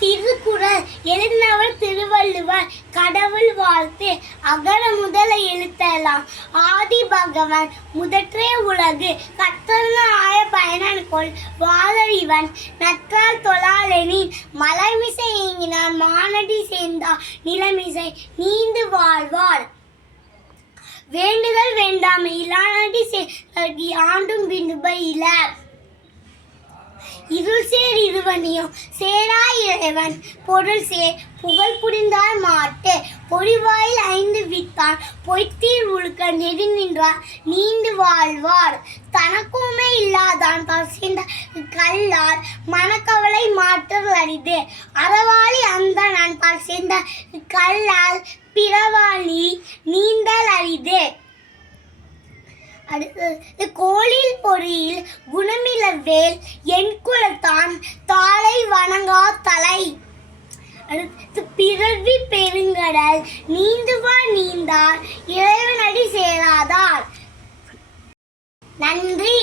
திருக்குறள் எழுதினவர் திருவள்ளுவர். கடவுள் வாழ்த்து. அகர முதல எழுத்தெல்லாம் ஆதி பகவன் முதற்றே உலகு கற்றல்ல ஆய பயனன்கொள் வாழறிவன் நற்றால் தொழாலெனின் மலைமிசை ஏங்கினான் மானடி சேர்ந்தார் நிலமிசை நீந்து வாழ்வார். வேண்டுதல் வேண்டாமை இலானடி சேர்கி ஆண்டும் விண்பை இல இருள் சேர் இருவனையும் சேராய் இறைவன் பொருள் சேர் புகழ் புரிந்தார் மாட்டு பொறிவாயில் 5 வித்தான் பொய்த்தீர் உழுக்க நெறி நின்றார் நீண்டு வாழ்வார். தனக்குமே இல்லாதான் தான் சேர்ந்த கல்லார் மனக்கவலை மாற்றல் அரிது அறவாளி அந்த நான் பால் சேர்ந்த கல்லால் பிறவாளி நீந்தல் அரிது. அடுத்தது கோளில் பொறியில் குணமிலவேல் என் குலத்தான் தாளை வணங்கா தலை. அடுத்து பிறவி பெருங்கடல் நீந்துவார் நீந்தார் இறைவனடி சேராதார். நன்றி.